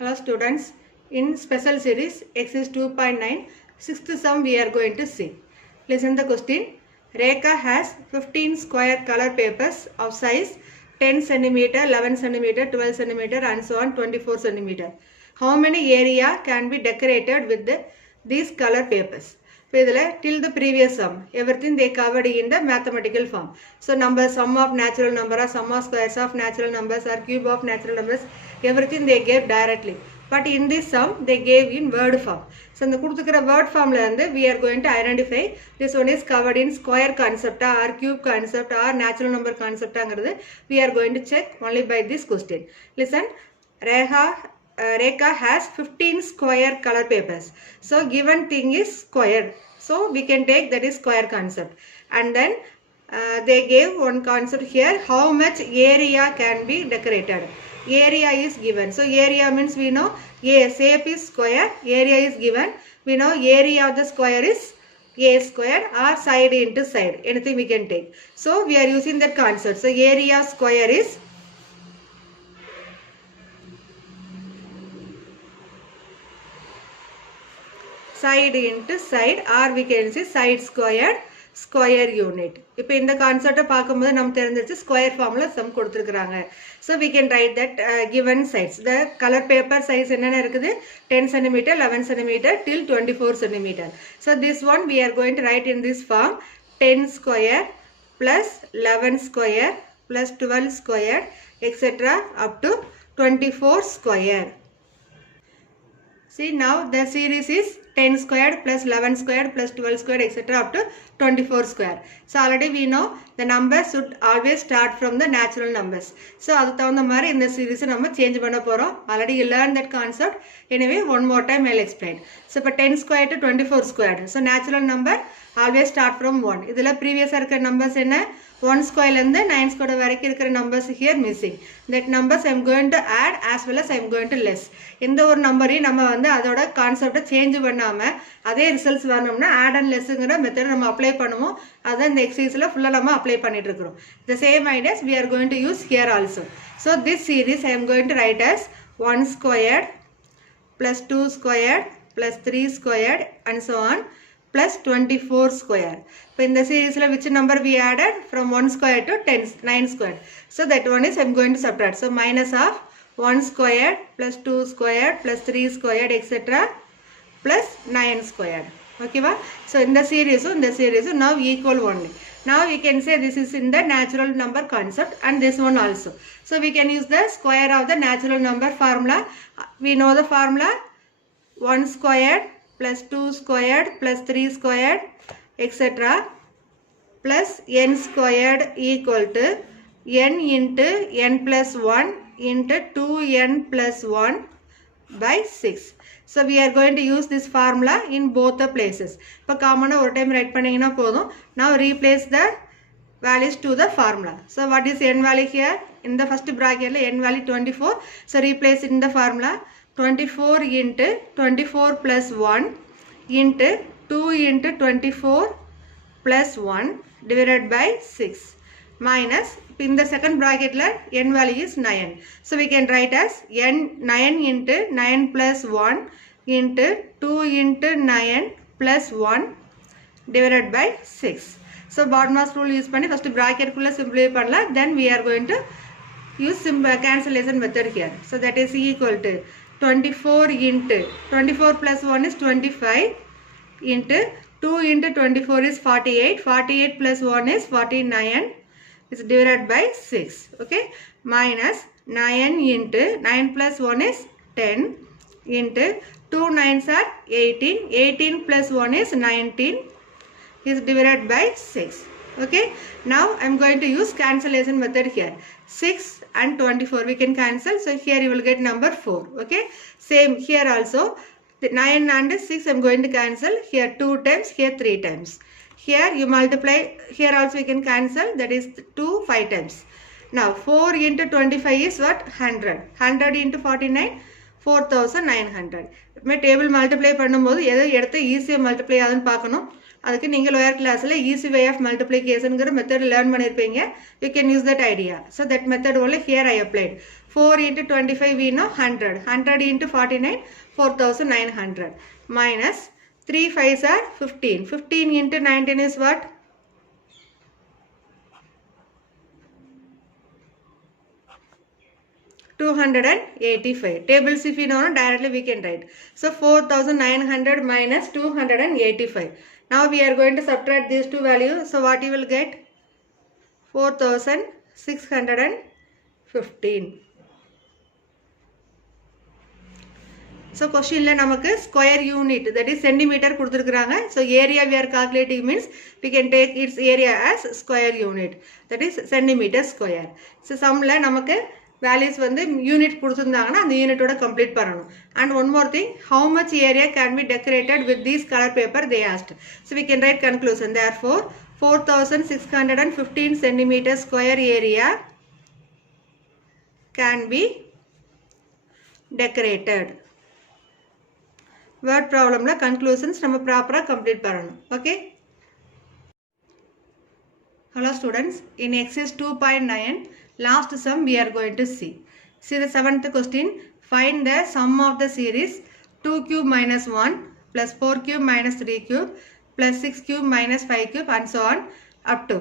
Hello students, in special series exercise 2.9 sixth sum we are going to see. Listen the question. Rekha has 15 square color papers of size 10 cm, 11 cm, 12 cm and so on 24 cm. How many area can be decorated with these color papers? Till the previous sum, everything they covered in the mathematical form. So number, sum of natural number, or sum of squares of natural numbers, or cube of natural numbers, everything they gave directly. But in this sum, they gave in word form. So in the word form, we are going to identify this one is covered in square concept or cube concept or natural number concept. We are going to check only by this question. Listen, Rekha has 15 square color papers. So given thing is square. So we can take that is square concept. And then they gave one concept here. How much area can be decorated? Area is given. So area means we know shape is square. Area is given. We know area of the square is a square or side into side. Anything we can take. So we are using that concept. So area square is side into side, or we can say side square, square unit. Now in the concept of square formula sum koduthirukranga. So we can write that given size. The color paper size is 10 cm, 11 cm till 24 cm. So this one we are going to write in this form 10 square plus 11 square plus 12 square etc. up to 24 square. See, now the series is 10 squared plus 11 squared plus 12 squared etc. up to 24 square. So already we know the numbers should always start from the natural numbers. So that's in the series we change already you learned that concept. Anyway, one more time I will explain. So for 10 squared to 24 squared. So natural number always start from 1. This is previous numbers in 1 square and the 9 square numbers here missing. That numbers I am going to add as well as I am going to less. In the number we concept change அதே results வேணும்னா add and lessங்கிற method நம்ம apply பண்ணுவோம். அத இந்த exerciseல ஃபுல்லா நம்ம apply பண்ணிட்டு இருக்கோம். The same ideas we are going to use here also. So this series I am going to write as 1 squared plus 2 squared plus 3 squared and so on plus 24 squared. So in the series which number we added from 1 squared to 9 squared. So that one is I am going to subtract. So minus of 1 squared plus 2 squared plus 3 squared etc. plus 9 squared. Okay, so in the series now equal only. Now we can say this is in the natural number concept and this one also. So we can use the square of the natural number formula. We know the formula 1 squared plus 2 squared plus 3 squared etc. plus n squared equal to n into n plus 1 into 2n plus 1 by 6. So we are going to use this formula in both the places. Now common over time write pannina podum. Now replace the values to the formula. So what is n value here? In the first bracket n value 24. So replace in the formula 24 into 24 plus 1 into 2 into 24 plus 1 divided by 6 minus in the second bracket n value is 9. So we can write as n 9 into 9 plus 1 into 2 into 9 plus 1 divided by 6. So Bodmer's rule use panni first bracket kulla simplify pannalam, then we are going to use cancellation method here. So that is equal to 24 into 24 plus 1 is 25 into 2 into 24 is 48. 48 plus 1 is 49 is divided by 6. Okay, minus 9 into 9 plus 1 is 10 into 2 9s are 18. 18 plus 1 is 19 is divided by 6. Okay, now I am going to use cancellation method here. 6 and 24 we can cancel. So here you will get number 4. Okay, same here also. The 9 and 6 I am going to cancel. Here 2 times, here 3 times. Here you multiply, here also we can cancel, that is 2 5 times. Now 4 into 25 is what? 100. 100 into 49, 4900. If table multiply பண்ணும்போது எதை எடுத்து ஈஸியாக multiply ஆகுதுன்னு பார்க்கணும். அதுக்கு நீங்கள் lower கிளாஸில் easy way of மல்டிப்ளிகேஷனுங்கிற மெத்தட் லேர்ன் பண்ணியிருப்பீங்க. You can use that idea. So that method only here I applied. 4 into 25 we know 100. 100 into 49, 4900. Minus 3 5s are 15. 15 into 19 is what? 285. Tables if you know, directly we can write. So 4900 minus 285. Now we are going to subtract these two values. So what you will get? 4615. So question la namakku square unit, that is centimeter kuduthirukkranga. So area we are calculating means we can take its area as square unit, that is centimeter square. So sum la namakku values வந்து unit கொடுத்திருந்தாங்கன்னா அந்த யூனிட்டோட complete பண்ணணும். And one more thing, how much area can be decorated with this color paper they asked. So we can write conclusion. Therefore 4615 centimeter square area can be decorated. Word problem la conclusions நம்ம ப்ராப்பரா complete பண்ணணும். Okay. Hello students, in exercise 2.9 last sum we are going to see. See the 7th question. Find the sum of the series 2 cube minus 1 plus 4 cube minus 3 cube plus 6 cube minus 5 cube and so on up to.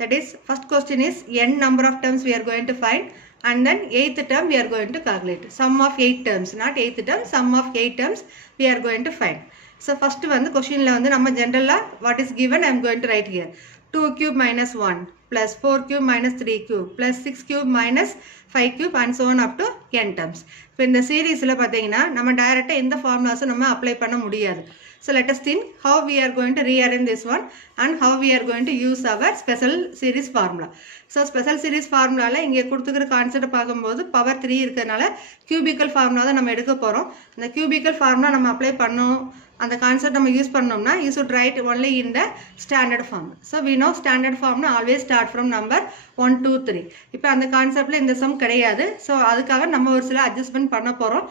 That is, first question is n number of terms we are going to find, and then 8th term we are going to calculate. Sum of 8 terms, not 8th term, sum of 8 terms we are going to find. So first வந்து questionல வந்து நம்ம generally what is given I am going to write here. 2 cube minus 1 plus 4 cube minus 3 cube plus 6 cube minus 5 cube and so on up to n terms. இப்போ இந்த சீரீஸ்ல பாத்தீங்கன்னா நம்ம டைரக்டா எந்த ஃபார்முலாஸும் நம்ம அப்ளை பண்ண முடியாது. So let us think how we are going to rearrange this one and how we are going to use our special series formula. So special series formula ல இங்க கொடுத்துக்கிற கான்செப்ட் பார்க்கும்போது power 3 இருக்கறனால cubical formula தான் நம்ம எடுக்க போறோம். அந்த cubical formula நம்ம அப்ளை பண்ணோம், அந்த கான்செப்ட் நம்ம யூஸ் பண்ணோம்னா you should write only in the standard form. So we know standard form always start from number 1 2 3. இப்போ அந்த கான்செப்ட்ல இந்த sum கிடையாது. So அதுக்காக நம்ம ஒரு சில அட்ஜஸ்ட்மென்ட் பண்ண போறோம்.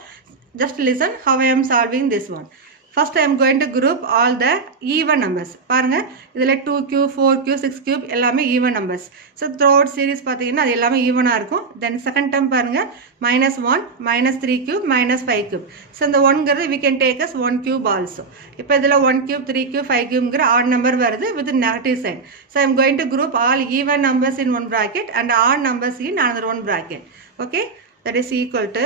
Just listen how I am solving this one. First I am going to group all the even numbers. பாருங்க இதுல 2 cube 4 cube 6 cube எல்லாமே even numbers. So throughout series பாத்தீங்கன்னா அது எல்லாமே ஈவனா இருக்கும். Then second term பாருங்க -1 -3 cube -5 cube. So இந்த 1 ங்கிறது we can take as 1 cube also. இப்போ இதுல 1 cube 3 cube 5 cube ங்கிற odd number வருது with negative sign. So I am going to group all even numbers in one bracket and odd numbers in another one bracket. Okay, that is equal to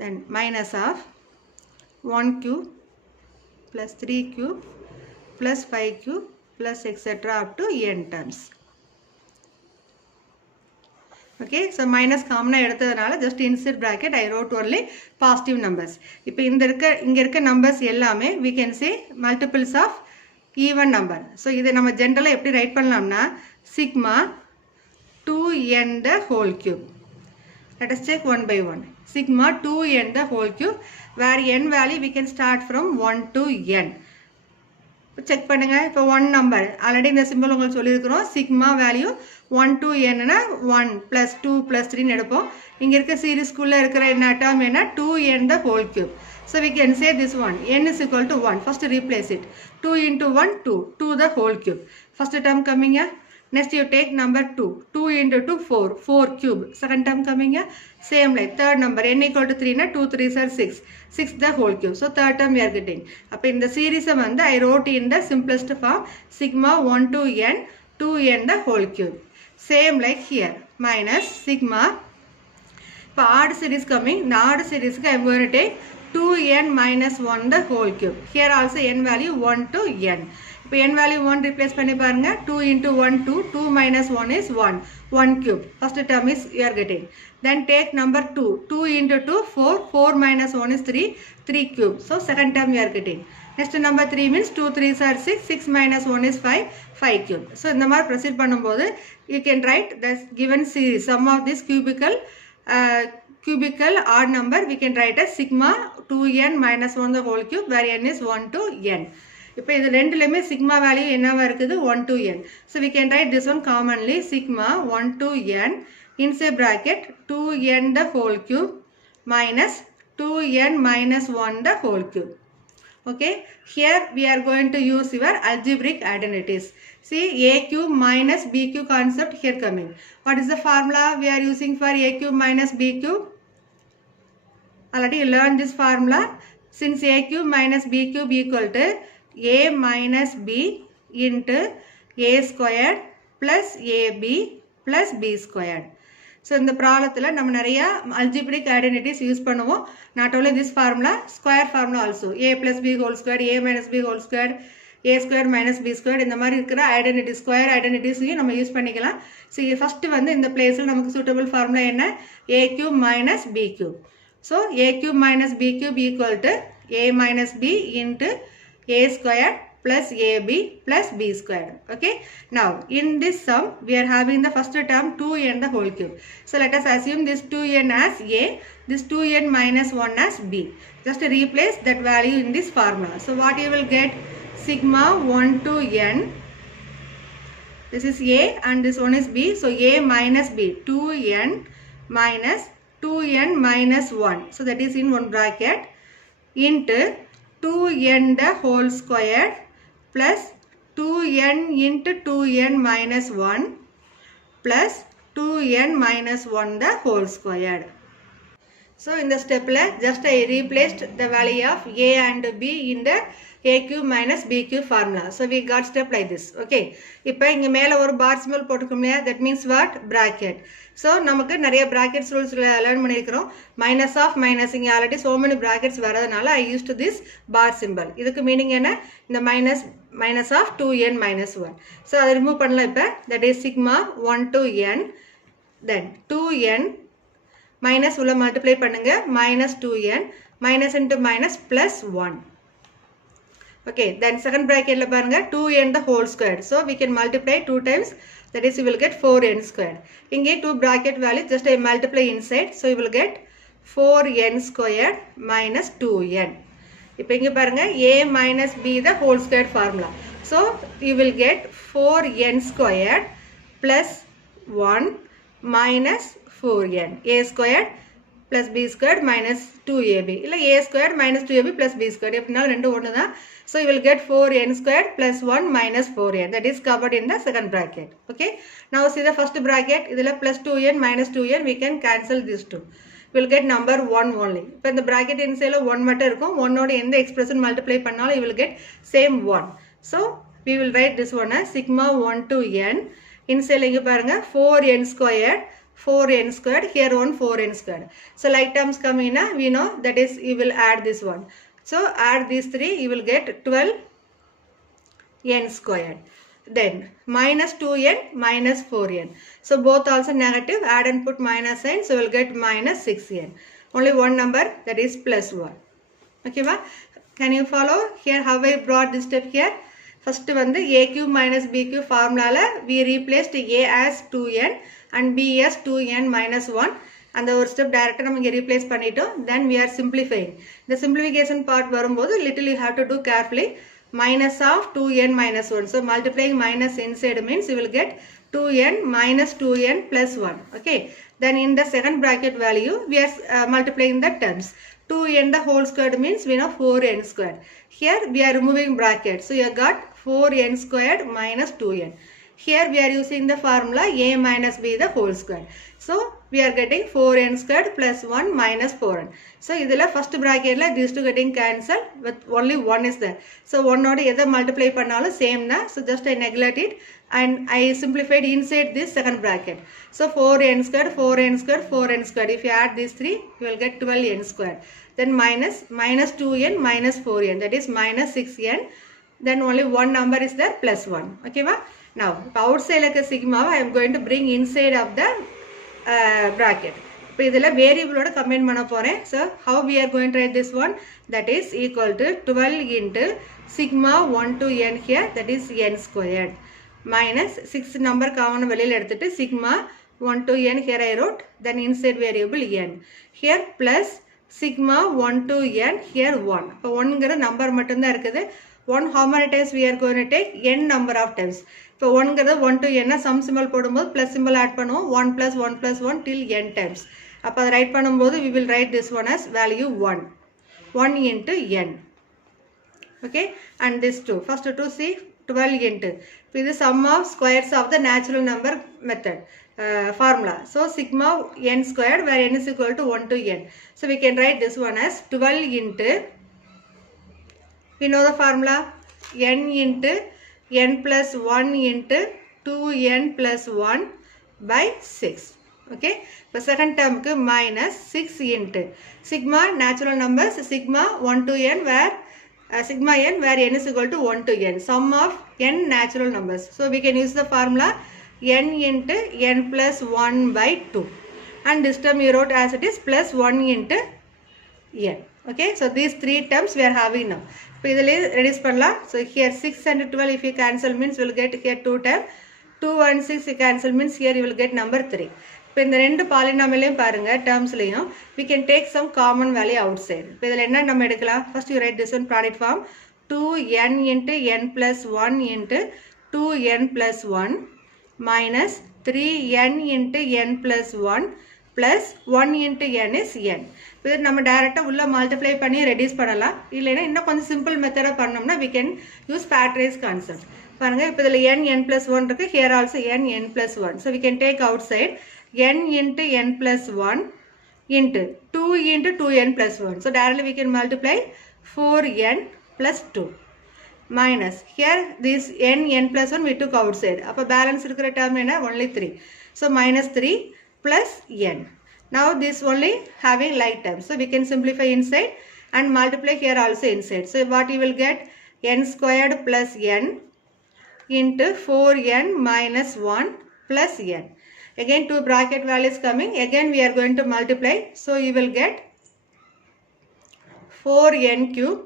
then minus of 1 cube plus 3 cube plus 5 cube plus etc. up to n terms. Okay, so minus common எடுத்ததனால just inside bracket I wrote only positive numbers. இப்போ இங்க இருக்க numbers எல்லாமே we can say multiples of even number. So இதை நம்ம ஜெனரலா எப்படி right பண்ணலாம்னா sigma 2n the whole cube. Let us check one by one. Sigma 2n the whole cube, where n value we can start from 1 to n. Check பண்ணுங்க. இப்போ 1 number already இந்த symbol உங்களுக்கு சொல்லியிருக்கிறோம். sigma value 1 to n னா 1 plus 2 plus 3 ன்னு எடுப்போம். இங்க இருக்க series குள்ள இருக்கிற என்ன term என்ன 2n the whole cube. So we can say this one n is equal to 1. First replace it. 2 into 1 2 the whole cube. First term coming here. Next you take number 2. 2 into 2 4 cube. Second term coming here. Same like third number n equal to 3 na 2 3s are 6 the whole cube. So third term we are getting. அப்ப இந்த series வந்து I wrote in the simplest form sigma 1 to n 2n the whole cube. Same like here minus sigma. இப்போ odd series coming. The odd series I am going to take 2n minus 1 the whole cube. Here also n value 1 to n. இப்போ n value 1 replace பண்ணி பாருங்க. 2 into 1 2 minus 1 is 1 cube. First term is you are getting. Then take number 2 into 2 4 minus 1 is 3 cube. So second term you are getting. Next number 3 means 2 3s are 6 minus 1 is 5 cube. So இந்த மாதிரி proceed பண்ணும்போது you can write the given series sum of this cubical odd number we can write as sigma 2n minus 1 the whole cube, where n is 1 to n. இப்போ இது ரெண்டுலயுமே sigma value என்னவா இருக்குது 1 to n. So we can write this one commonly sigma 1 to n inside bracket 2n the whole cube minus 2n minus 1 the whole cube. Okay, here we are going to use your algebraic identities. See, a cube minus b cube concept here coming. What is the formula we are using for a cube minus b cube? Already you learned this formula. Since a cube minus b cube equal to a minus b into a squared plus ab plus b squared. So in the problem நம்ம நிறைய algebraic identities use பண்ணுவோம். Not only this formula, square formula also. A plus b whole squared, a minus b whole squared, a squared minus b squared, இந்த மாதிரி இருக்கிற identity square identities நம்ம use பண்ணிக்கலாம். So first வந்து இந்த பிளேஸ்ல நமக்கு suitable formula என்ன? a cube minus b cube. So a cube minus b cube equal to a minus b into a squared plus ab plus b squared. Okay, now in this sum we are having the first term 2n the whole cube. So let us assume this 2n as a, this 2n minus 1 as b. Just replace that value in this formula. So what you will get? Sigma 1 to n, this is a and this one is b. So a minus b, 2n minus 2n minus 1. So that is in one bracket into 2n the whole square plus 2n into 2n minus 1 plus 2n minus 1 the whole squared. So in the step just I replaced the value of a and b in the a cube minus b cube formula. So we got step like this. Okay, இப்போ இங்க மேல ஒரு bar symbol போட்டுக்கோங்க. That means what? Bracket. So நமக்கு நிறைய brackets rules learn பண்ணிருக்கிறோம். Minus of minus, இங்க already so many brackets வரதுனால I used this bar symbol. இதுக்கு meaning என்ன? இந்த minus of 2n minus 1. So அதை remove பண்ணலாம் இப்ப. That is sigma 1 to n, then 2n minus உள்ள multiply பண்ணுங்க, minus 2n, minus into minus plus 1. Okay, then second bracket la parunga 2n the whole squared. So we can multiply 2 times, that is you will get 4n squared. Inge 2 bracket value just I multiply inside, so you will get 4n squared minus 2n. இப்போ இங்க பாருங்க a minus b the whole squared formula. So you will get 4n squared plus 1 minus 4n, a squared plus b squared minus 2ab, இல்ல a squared minus 2ab plus b squared, எப்படினாலும் ரெண்டு ஒன்று தான். So you will get 4n squared plus 1 minus 4n, that is covered in the second bracket. Okay, now see the first bracket, இதில் plus 2n minus 2n, we can cancel these two. We will get number 1 only. இப்போ இந்த bracket inside 1 மட்டும் இருக்கும், 1 ஓட எந்த expression multiply பண்ணாலும் you will get same 1. So we will write this one as sigma 1 to n, inside இங்க பாருங்க 4n squared, 4n squared, here one 4n squared. So like terms come in, we know that is you will add this one. So add these three, you will get 12n squared. Then minus 2n minus 4n. So both also negative, add and put minus sign, so you will get minus 6n. Only one number, that is plus 1. Okay, ba? Can you follow here how I brought this step here? First one, the a cube minus b cube formula, we replaced a as 2n and b as 2n minus 1. And the step directly we replace pannito. Then we are simplifying. The simplification part varumbodhu little you have to do carefully. Minus of 2n minus 1. So multiplying minus inside means you will get 2n minus 2n plus 1. Okay. Then in the second bracket value we are multiplying the terms. 2n the whole squared means we know 4n squared. Here we are removing bracket. So you got 4n squared minus 2n. Here we are using the formula a minus b the whole square. So we are getting 4n squared plus 1 minus 4n. So idhula first bracket la these two getting cancelled, with only 1 is there. So 1 oda edha multiply pannalum same na. So just I neglect it and I simplified inside this second bracket. So 4n squared, 4n squared, 4n squared. If you add these three, you will get 12n squared. Then minus 2n minus 4n, that is minus 6n. Then only one number is there, plus 1. Okay, ma? Now outside like a sigma I am going to bring inside of the bracket. இப்போ இதில் வேரியபிளோட combine பண்ண போகிறேன். So how we are going to write this one? That is equal to 12 into sigma 1 to n here, that is n squared, minus 6 number common வெளியில் எடுத்துட்டு sigma 1 to n here I wrote, then inside variable n, here plus sigma 1 to n here 1. இப்போ 1ங்கிற number மட்டும்தான் இருக்குது. 1 how many times we are going to take? n number of times. இப்போ 1ங்கிறது 1 to n sum symbol போடும்போது plus symbol add பண்ணுவோம், 1 plus 1 plus 1 till n times. அப்போ அதை right பண்ணும்போது we will write this one as value 1 into n. Okay, and this 2, first 2 see 12 into, this is sum of squares of the natural number method formula. So sigma n squared where n is equal to 1 to n. So we can write this one as 12 into, we know the formula, n into n plus 1 into 2n plus 1 by 6. Okay, the second term minus 6 into sigma natural numbers, sigma 1 to n where sigma n where n is equal to 1 to n, sum of n natural numbers. So we can use the formula n into n plus 1 by 2, and this term you wrote as it is plus 1 into n. Okay, so these three terms we are having now. Reduce pannalam. So here 6 and 12 if you cancel means you will get here 2 term, 2 and 6 you cancel means here you will get number 3. இப்போ இந்த ரெண்டு பாலினாமிலையும் பாருங்க டேர்ம்ஸ்லையும் we can take some common value outside. இப்போ இதில் என்ன நம்ம எடுக்கலாம்? First you write this one product form 2n into n plus 1 into 2n plus 1 minus 3n into n plus 1 plus 1 into n is n. இப்போ நம்ம டைரெக்டாக உள்ள multiply பண்ணி ரெடியூஸ் பண்ணலாம். இல்லைன்னா இன்னும் கொஞ்சம் சிம்பிள் மெத்தடாக பண்ணோம்னா we can use factorize concept. பாருங்க இப்போ இதில் n plus 1 இருக்கு, here also n plus 1. So we can take outside n into n plus 1 into 2 into 2n plus 1. So directly we can multiply 4n plus 2 minus here this n plus 1 we took outside. அப்போ balance இருக்கிற term என்ன? Only 3. So minus 3 plus n. Now this only having like term. So we can simplify inside and multiply here also inside. So what you will get? N squared plus n into 4n minus 1 plus n. Again 2 bracket values coming. Again we are going to multiply. So you will get 4n cube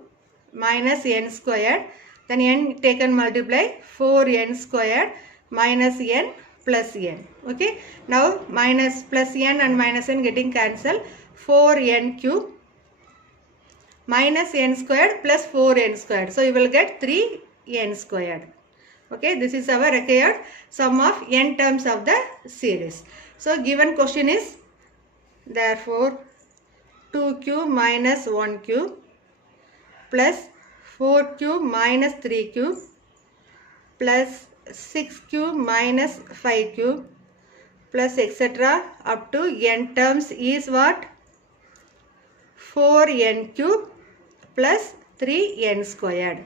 minus n squared. Then n taken multiply 4n squared minus n plus n. Okay. Now minus plus n and minus n getting cancelled. 4n cube minus n squared plus 4n squared. So you will get 3n squared. Okay, this is our required sum of n terms of the series. So given question is therefore 2 cube minus 1 cube plus 4 cube minus 3 cube plus 6 cube minus 5 cube plus etc. up to n terms is what? 4n cube plus 3n squared.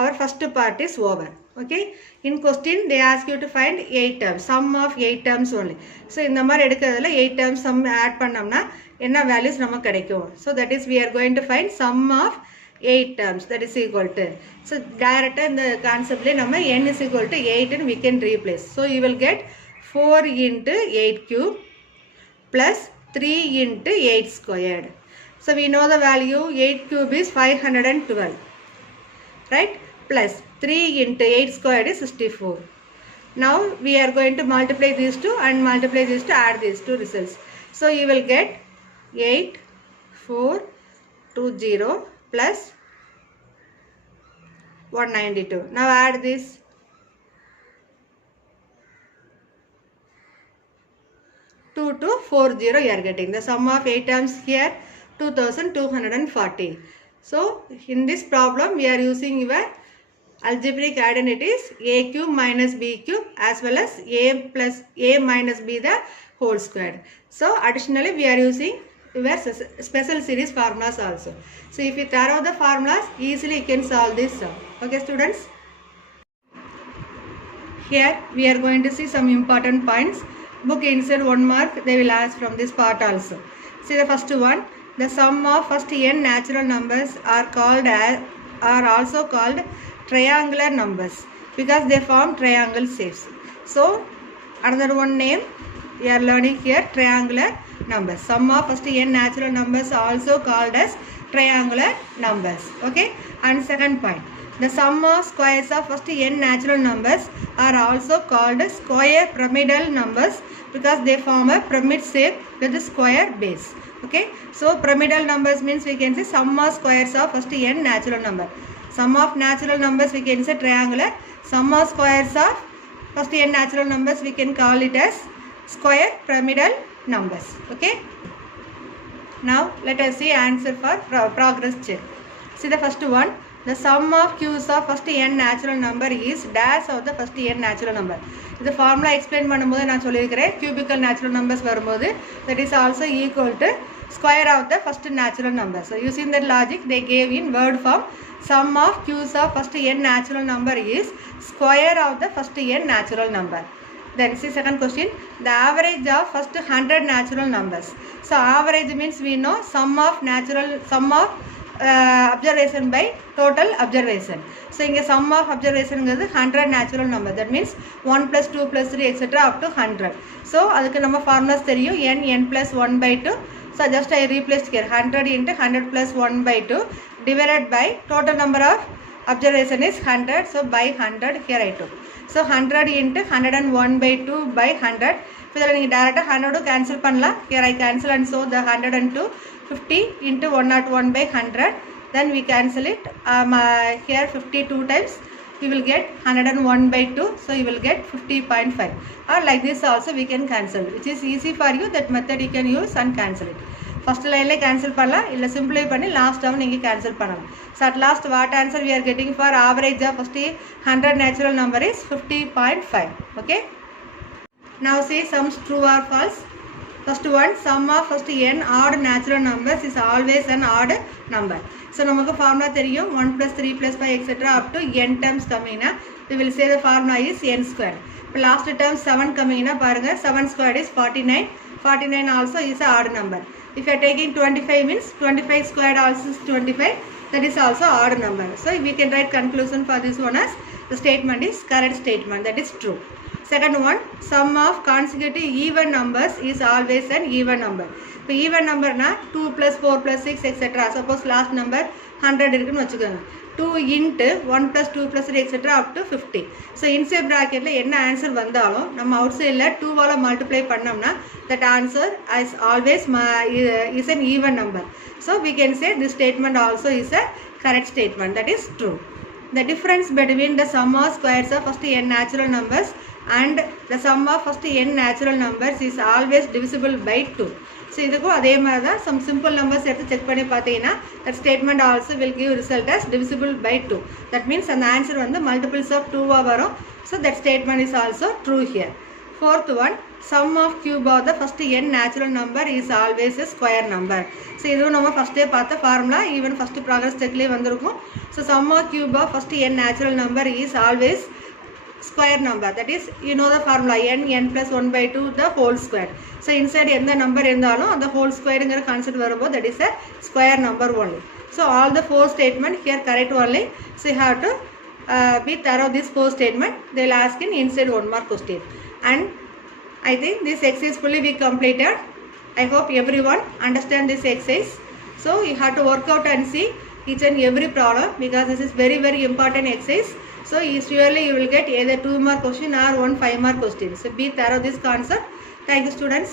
Our first part is over. Okay, in question they ask you to find 8 terms, sum of 8 terms only. So இந்த மாதிரி எடுக்கிறதுல 8 terms sum add பண்ணோம்னா என்ன values நமக்கு கிடைக்கும்? So that is we are going to find sum of 8 terms, that is equal to, so directly இந்த conceptல நம்ம n is equal to 8 and we can replace. So you will get 4 into 8 cube plus 3 into 8 squared. So we know the value 8 cube is 512, right? Plus 3 into 8 squared is 64. Now we are going to multiply these two and multiply these to add these two results. So you will get 8 4 2 0 plus 192. Now add this. Two to 40 you are getting. The sum of 8 terms here 2240. So in this problem we are using your algebraic identities a cube minus b cube as well as a plus a minus b the whole squared. So additionally we are using your special series formulas also. So if you throw the formulas easily you can solve this. Okay students, here we are going to see some important points. Book inside 1 mark they will ask from this part also. See the first one, the sum of first n natural numbers are also called triangular numbers because they form triangle shapes. So another one name we are learning here, triangular numbers. Sum of first n natural numbers are also called as triangular numbers. Okay, and second point, the sum of squares of first n natural numbers are also called square pyramidal numbers because they form a pyramid shape with a square base. Okay, so pyramidal numbers means we can say sum of squares of first n natural number. Sum of natural numbers we can say triangular. Sum of squares of first n natural numbers we can call it as square pyramidal numbers. Okay. Now let us see answer for progress check. See the first one. The sum of q's of first n natural number is dash of the first n natural number. The formula explain பண்ணும்போது நான் சொல்லியிருக்கிறேன் cubical natural numbers வரும்போது that is also equal to square of the first natural number. So using that logic they gave in word form sum of q's of first n natural number is square of the first n natural number. Then see second question, the average of first 100 natural numbers. So average means we know sum of observation by total observation. So inge sum of observation is 100 natural number. That means 1 plus 2 plus 3 etc. up to 100. So adukku nama formulas theriyum n plus 1 by 2. So just I replaced here 100 into 100 plus 1 by 2 divided by total number of observation is 100. So by 100 here I took. So 100 into 101 by 2 by 100. So you direct 100 cancel panla. Here I cancel and so the 102 50 into 101 by 100. Then we cancel it. Here 52 times. You will get 101 by 2. So you will get 50.5. Or like this also we can cancel. Which is easy for you. That method you can use and cancel it. First line le cancel panna illa simplify panni last term ninge cancel pannalam. So at last what answer we are getting for average of first 100 natural number is 50.5. Okay. Now see sums true or false. First one, sum of first n odd natural numbers is always an odd number. So namakku formula theriyum 1 plus 3 plus 5 etc. up to n terms coming na we will say the formula is n square. Last term 7 coming na parunga 7 squared is 49. 49 also is an odd number. If you are taking 25 means 25 squared also is 25. That is also odd number. So we can write conclusion for this one as the statement is correct statement. That is true. Second one, sum of consecutive even numbers is always an even number. So even number na 2 plus 4 plus 6 etc. Suppose last number 100 இருக்குன்னு வச்சுக்கோங்க. 2 into 1 plus 2 plus 3 etc. up to 50. So inside bracket la என்ன answer வந்தாலும் நம்ம outside la 2 வால multiply பண்ணோம்னா that answer is always is an even number. So we can say this statement also is a correct statement. That is true. The difference between the sum of squares of first n natural numbers and the sum of first n natural numbers is always divisible by 2. So இதுக்கும் அதே மாதிரி தான் some simple numbers எடுத்து check பண்ணி பார்த்தீங்கன்னா that statement also will give result as divisible by 2. That means அந்த answer வந்து multiples of 2 வரும். So that statement is also true here. Fourth one, sum of cube of the first n natural number is always a square number. So இதுவும் நம்ம ஃபர்ஸ்டே பார்த்த formula even first progress செக்லேயே வந்திருக்கும். So sum of cube of first n natural number is always square number. That is you know the formula n plus 1 by 2 the whole square. So inside எந்த number இருந்தாலும் அந்த whole squareங்கிற concept வரும்போது that is a square number only. So all the four statement here correct only. So you have to be thorough this four statement. They will ask in inside one more question. And I think this exercise fully we completed. I hope everyone understand this exercise. So you have to work out and see each and every problem because this is very very important exercise. So surely you will get either 2 mark question or 1 5 mark question. So be thorough this concept. Thank you students.